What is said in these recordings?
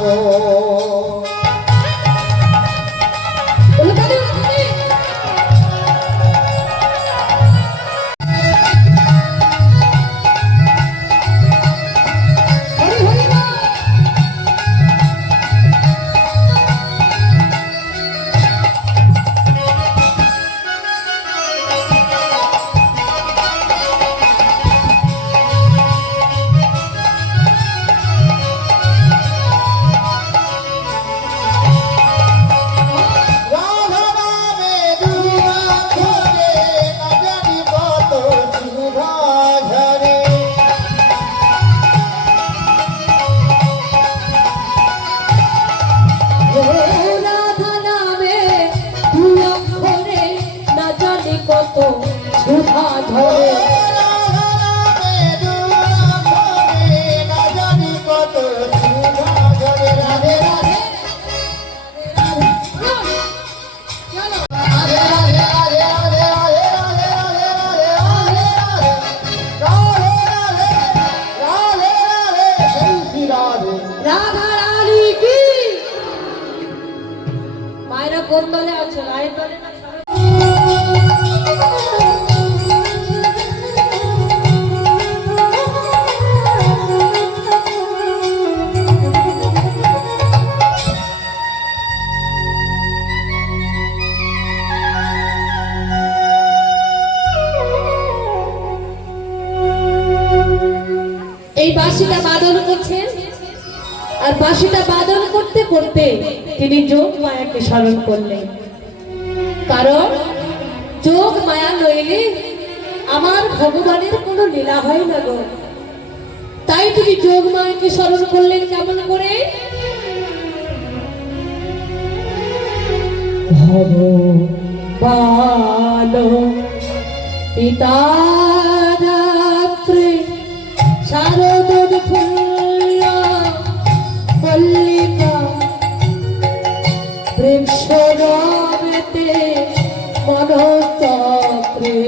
গো। সুধা ধরে মায়েরা কোন দলে আছে? রায়ের দলে না? এই বাঁশিটা বাদন করছেন, আর বাঁশিটা বাদন করতে করতে তিনি যোগ মায়াকে স্মরণ করলেন। কারণ যোগ মায়া নইলে আমার ভগবানের কোনো লীলা হয় না গো। তাই তিনি যোগ মায়াকে স্মরণ করলেন কেমন করে? ভগবান পিতা শারদ ফুল্ল মল্লিকা প্রেম সরবেতে মনচক্রে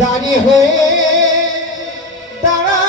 দাঁড়ি হয়ে দাঁড়ালো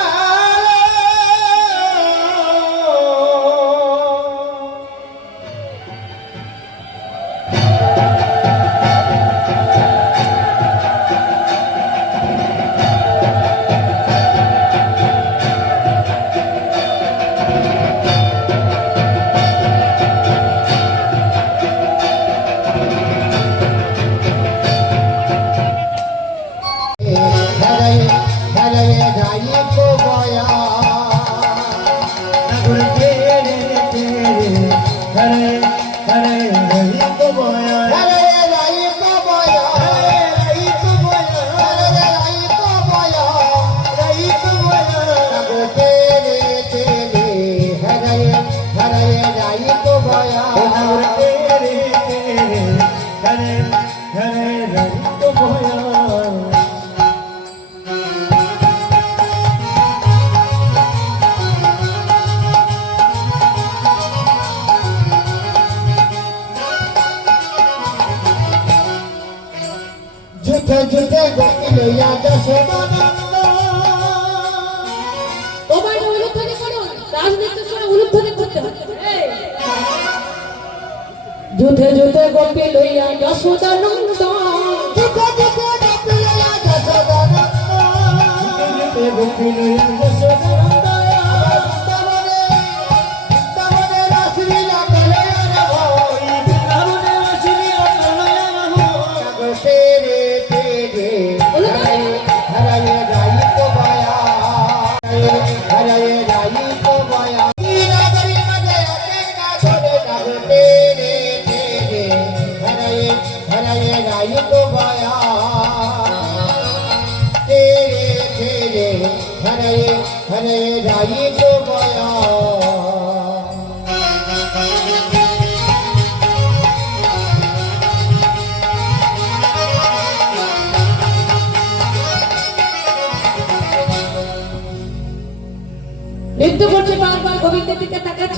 जुटे गोपिले या जशोदानंद তোমার উলুধ্বনি করুন রাজনীতির সময় উলুধ্বনি করতে হবে যুদ্ধে যুদ্ধে গোপী লইয়া যশোদানন্দ जुटे जुटे गोपिले या जशोदानंद जुटे गोपी लइया जशोदानंद तमने तमने रासलीला करे रे भाई तमने रासलीला करे रे हो तेरे तेरे हराए जाई को बाया हराए जाई को बाया हीरा बड़ी मजे अकेला छोड़े जग तेरे तेरे हराए हराए जाई को बाया तेरे तेरे हराए हराए जाई को बाया নৃত্য করছে বারবার গোবিন্দের দিকে তাকাচ্ছে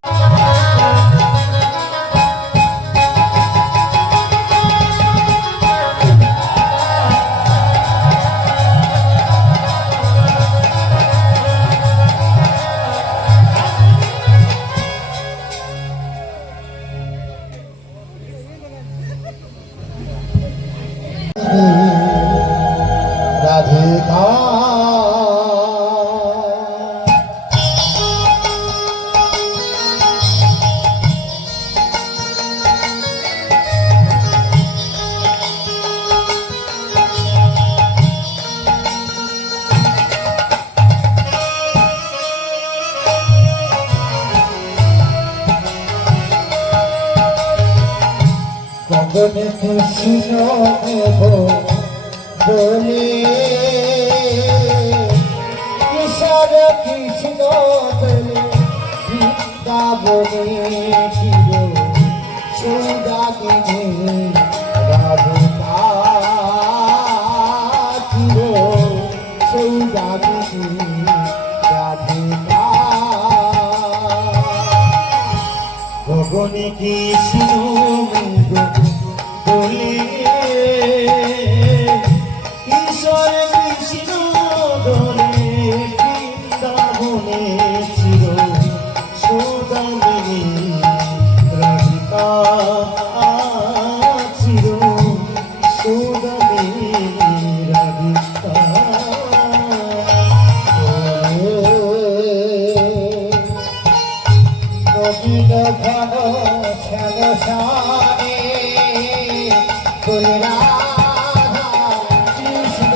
राधिका গগনে কৃষ্ণ দেব বলে কিশোর কৃষ্ণ বলে বৃন্দাবনে চির সৌদামিনী রাধিকা চির সৌদামিনী রাধিকা গগনে কৃষ্ণ বলে ঈশ্বর কৃষ্ণ দলে বৃন্দাবনে চির সৌদামিনী রাধিকা চির সৌদামিনী রাধিকা নবীন ঘন শ্যাম সানে রাধা কৃষ্ণ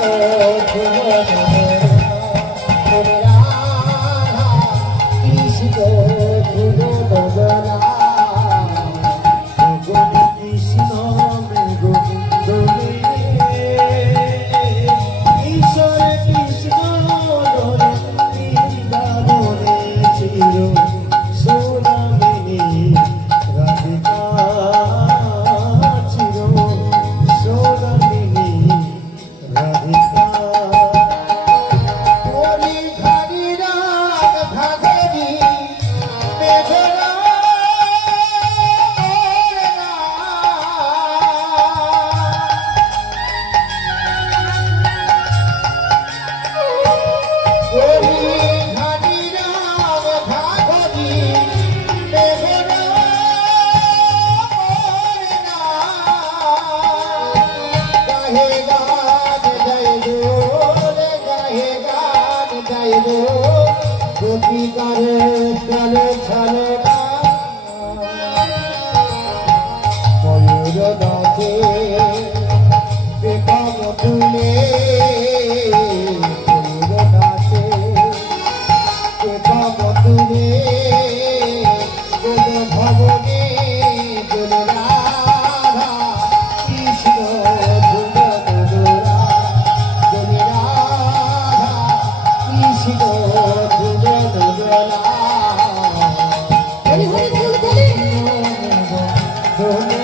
গাহে গান গাইবো রে গাহে গান গাইবো গোপিকারে চলে চলে না ময়ূর গাছে বেকাম তুলে ময়ূর গাছে বেকাম তুলে গোল ভবনে গোল রাধা কৃষ্ণ ধুল দোলা গোল রাধা কৃষ্ণ ধুল দোলা হরি হরি বল বলে দোলে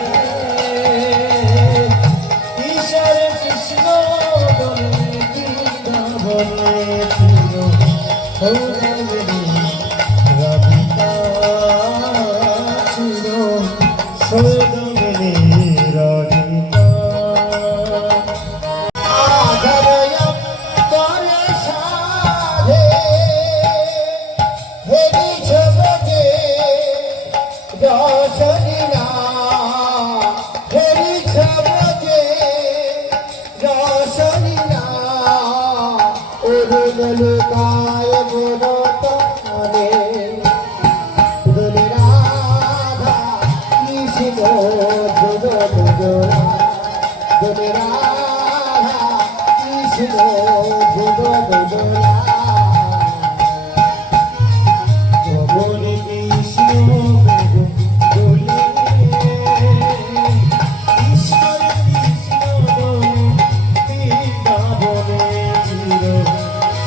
ঈশ্বর কৃষ্ণ দোলে বৃন্দাবনে ছিল সৌরভেরি রাধিকা ছিল সৌরভেরি রাধিকা আধরয়ম করে সাধে হেরি ছবকে রসনীরা হেরি ছবকে রসনীরা উরুল কায় বনত আরে দুলে রাধা কৃষ্ণ ধুল দোলা দুলে রাধা কৃষ্ণ ধুল দোলা ভবনে কৃষ্ণ বেগ দোলে ঈশ্বর কৃষ্ণ দোলে বৃন্দাবনে চির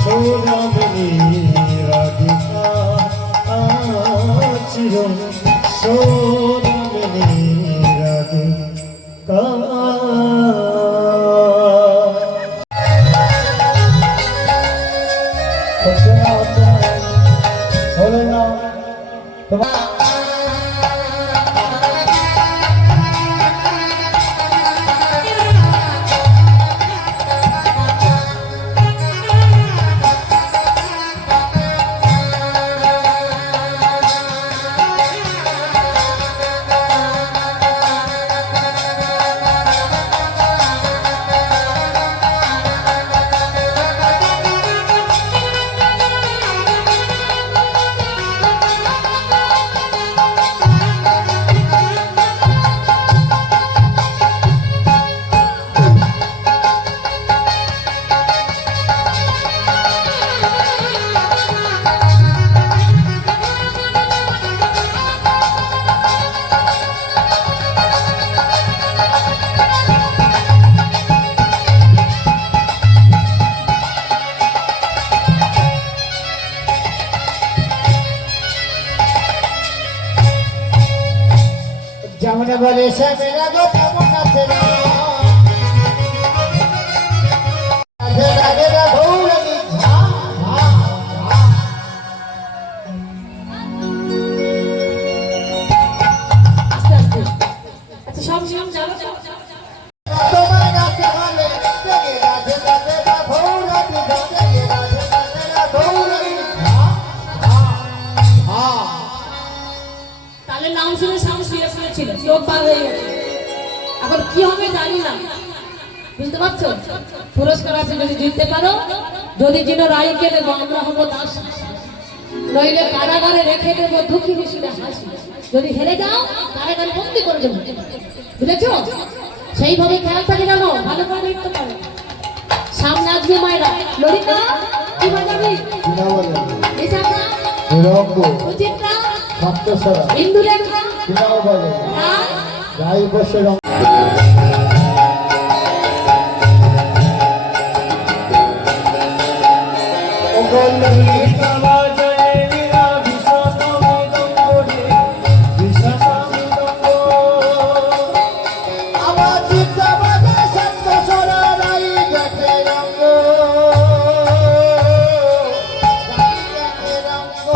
সৌরভেরি রাধিকা চির সৌরভেরি রাধিকা হলো না তোমার যেমন বলে সে মেরা গো তেমন আছে না রাধে রাধে রাধৌরী ঝা ঝা ঝা আস্তে আস্তে আচ্ছা সব নিয়ম জানো তো? তোমায় রাখতে হলে জগে রাধে রাধে রাধৌরী ঝা জগে রাধে রাধে রাধৌরী ঝা ঝা ঝা তাহলে নাম শুনে সাহস শুয়ে শুয়েছিল চোখ বার হয়ে গেছে এখন কি হবে জানি না বুঝতে পারছো পুরস্কার আছে যদি জিততে পারো যদি যেন রায়কে দেবো আমরা হবো দাস নইলে কারাগারে রেখে দেবো দুঃখী খুশিটা হাসি যদি হেরে যাও কারাগারে বন্দি করে দেবো বুঝেছো সেইভাবে খেয়াল থাকে জানো ভালো করে দেখতে পারো সামনে আসবে মায়েরা ললিতা কি বাজাবি বিনা বলে বিশাখা নিরঙ্গ সুচিত্রা সপ্তস্বরা ইন্দুরেখা বিনাও বলে রায় রাই বসে রং আমার চিন্তা বাজে সপ্তস্বরা রাই দেখে রঙ্গ রাই দেখে রঙ্গ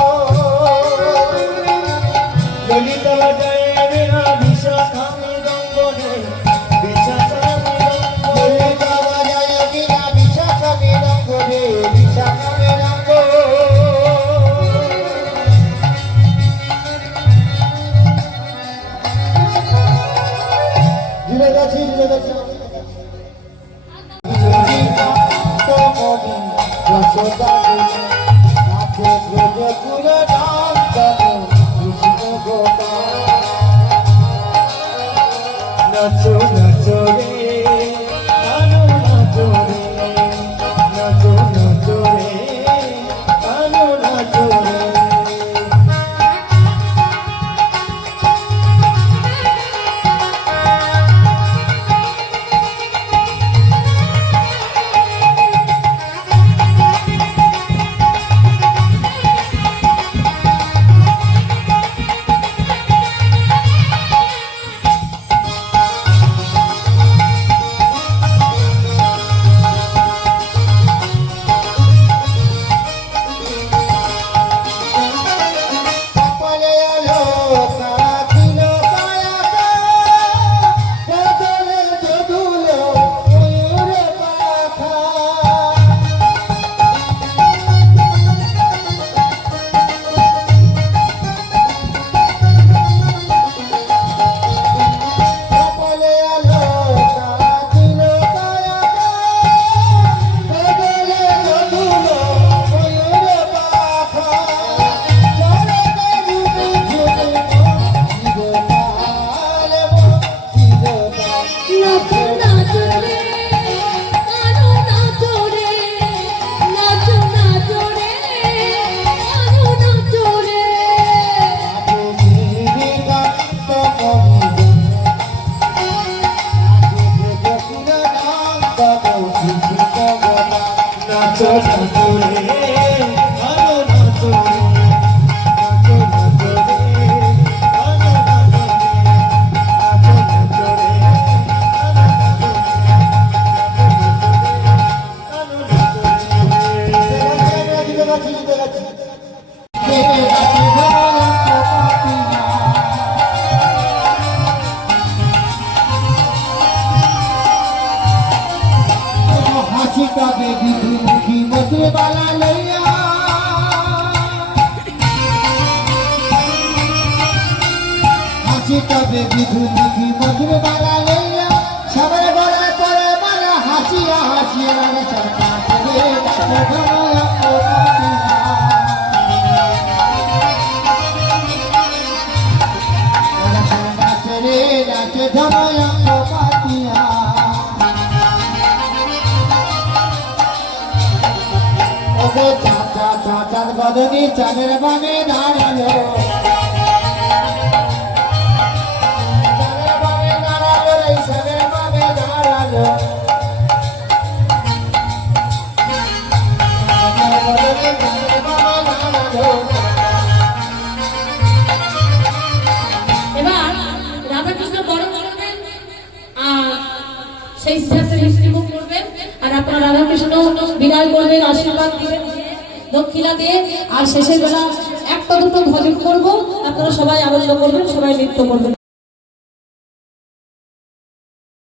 ললিতা জয় বিনা বিশ্বকামি রঙ্গনে নাচে ব্রজকুল নন্দন কৃষ্ণ গোপাল। নাচো নাচো রে কানু নাচো রে নাচো নাচো রে কানু নাচো রে কপালে আলো কাঁদিল কায়াটা, বদলে যদুলো ময়ূর পাখা। কপালে আলো কাঁদিল কায়াটা, বদলে যদুলো ময়ূর পাখা। চরণে রূপে ঝুলে চিরকাল চিরকাল। নাচো নাচো রে কানু নাচো রে নাচো নাচো রে কানু নাচো রে নাচো নাচো রে কানু নাচো রে নাচো নাচো রে কানু নাচো রে নাচো নাচো রে কানু নাচো রে হাসি কবে বিধি মুখী মধুর বালা লইয়া, হাসি কবে বিধি মুখী মধুর বালা লইয়া, সবার গলায় পরে মালা হাসিয়া হাসিয়া রানে চরকা করে ধমায়া কোপাতিয়া। নাচে রে নাচে ধমায়া কোপাতিয়া। ওগো চাচা চাচার বদনি চাঁদের বামে দাঁড়ালো, চাঁদের বামে দাঁড়ালো রে চাঁদের বামে দাঁড়ালো। চাচার বদনি চাঁদের বামে দাঁড়ালো। এবার রাধাকৃষ্ণ বরণ করবেন আর সেই সাথে মিষ্টিমুখ করবেন আর আপনারা রাধাকৃষ্ণ বিদায় করবেন, আশীর্বাদ দিবেন দক্ষিণা দিয়ে। আর শেষের বেলা একটা দুটো ভজন করবো, আপনারা সবাই আনন্দ করবেন, সবাই নৃত্য করবেন।